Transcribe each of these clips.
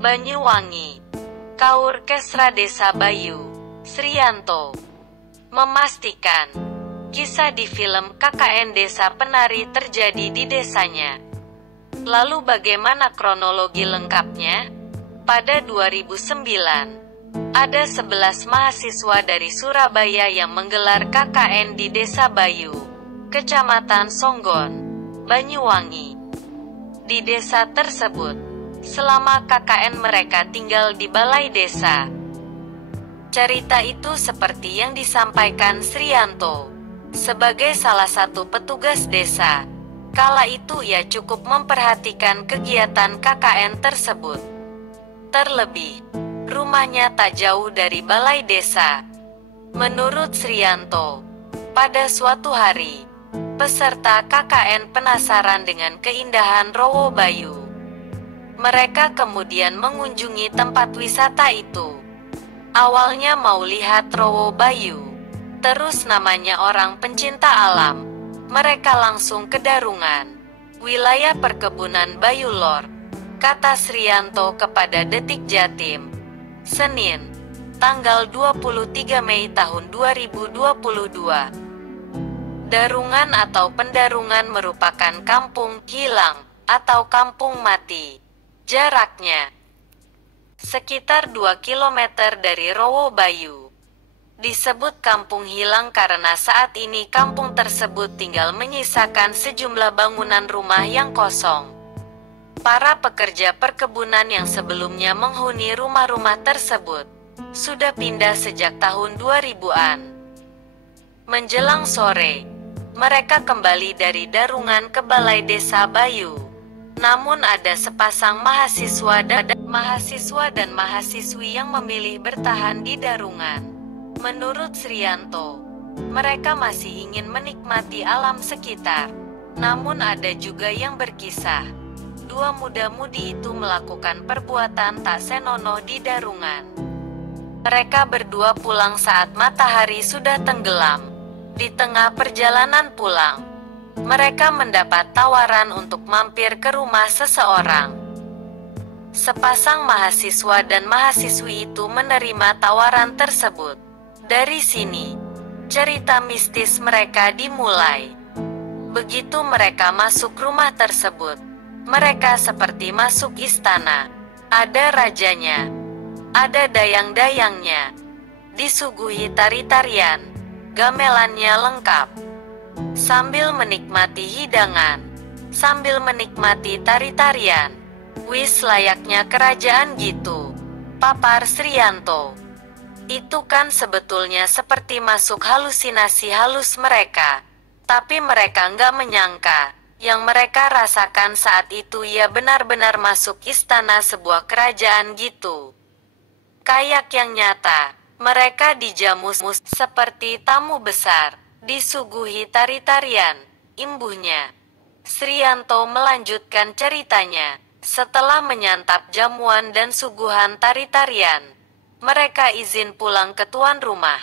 Banyuwangi. Kaur Kesra Desa Bayu, Sriyanto, memastikan kisah di film KKN Desa Penari terjadi di desanya. Lalu bagaimana kronologi lengkapnya? Pada 2009, ada 11 mahasiswa dari Surabaya yang menggelar KKN di Desa Bayu, Kecamatan Songgon, Banyuwangi. Di desa tersebut, selama KKN mereka tinggal di balai desa. Cerita itu seperti yang disampaikan Sriyanto, sebagai salah satu petugas desa. Kala itu ia cukup memperhatikan kegiatan KKN tersebut. Terlebih, rumahnya tak jauh dari balai desa. Menurut Sriyanto, pada suatu hari, peserta KKN penasaran dengan keindahan Rowo Bayu. Mereka kemudian mengunjungi tempat wisata itu. Awalnya mau lihat Rowo Bayu, terus namanya orang pencinta alam. Mereka langsung ke Darungan, wilayah perkebunan Bayu Lor, kata Sriyanto kepada Detik Jatim. Senin, tanggal 23 Mei tahun 2022. Darungan atau Pendarungan merupakan kampung hilang atau kampung mati. Jaraknya sekitar 2 km dari Rowo Bayu. Disebut kampung hilang karena saat ini kampung tersebut tinggal menyisakan sejumlah bangunan rumah yang kosong. Para pekerja perkebunan yang sebelumnya menghuni rumah-rumah tersebut sudah pindah sejak tahun 2000-an. Menjelang sore, mereka kembali dari Darungan ke balai desa Bayu. Namun ada sepasang mahasiswa dan mahasiswi yang memilih bertahan di Darungan. Menurut Sriyanto, mereka masih ingin menikmati alam sekitar. Namun ada juga yang berkisah, dua muda-mudi itu melakukan perbuatan tak senonoh di Darungan. Mereka berdua pulang saat matahari sudah tenggelam. Di tengah perjalanan pulang, mereka mendapat tawaran untuk mampir ke rumah seseorang. Sepasang mahasiswa dan mahasiswi itu menerima tawaran tersebut. Dari sini, cerita mistis mereka dimulai. Begitu mereka masuk rumah tersebut, mereka seperti masuk istana. Ada rajanya, ada dayang-dayangnya, disuguhi tari-tarian, gamelannya lengkap. Sambil menikmati hidangan, sambil menikmati tari-tarian, wis layaknya kerajaan gitu, papar Sriyanto. Itu kan sebetulnya seperti masuk halusinasi halus mereka. Tapi mereka nggak menyangka, yang mereka rasakan saat itu ya benar-benar masuk istana sebuah kerajaan gitu. Kayak yang nyata, mereka dijamu seperti tamu besar, disuguhi tari-tarian, imbuhnya. Sriyanto melanjutkan ceritanya. Setelah menyantap jamuan dan suguhan tari-tarian, mereka izin pulang ke tuan rumah.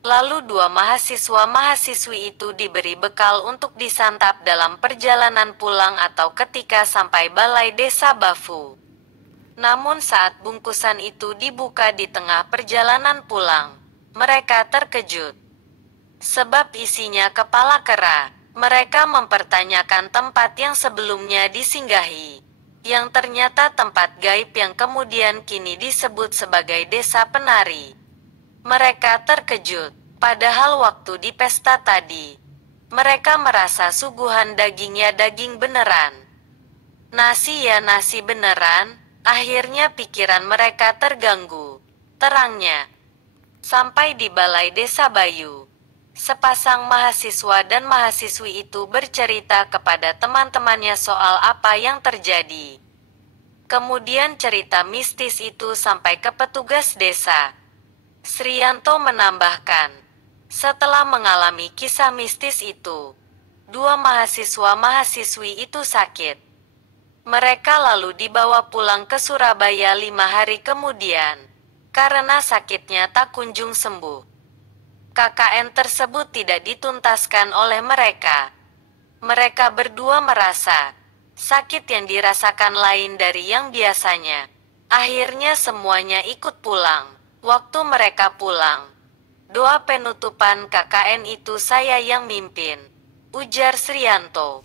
Lalu dua mahasiswa-mahasiswi itu diberi bekal untuk disantap dalam perjalanan pulang atau ketika sampai balai desa Bafu. Namun saat bungkusan itu dibuka di tengah perjalanan pulang, mereka terkejut. Sebab isinya kepala kera. Mereka mempertanyakan tempat yang sebelumnya disinggahi, yang ternyata tempat gaib yang kemudian kini disebut sebagai Desa Penari. Mereka terkejut, padahal waktu di pesta tadi, mereka merasa suguhan dagingnya daging beneran. Nasi ya nasi beneran. Akhirnya pikiran mereka terganggu. Terangnya, sampai di balai desa Bayu, sepasang mahasiswa dan mahasiswi itu bercerita kepada teman-temannya soal apa yang terjadi. Kemudian cerita mistis itu sampai ke petugas desa. Sriyanto menambahkan, setelah mengalami kisah mistis itu, dua mahasiswa-mahasiswi itu sakit. Mereka lalu dibawa pulang ke Surabaya 5 hari kemudian, karena sakitnya tak kunjung sembuh. KKN tersebut tidak dituntaskan oleh mereka. Mereka berdua merasa sakit yang dirasakan lain dari yang biasanya. Akhirnya semuanya ikut pulang. Waktu mereka pulang, doa penutupan KKN itu saya yang mimpin, ujar Srianto.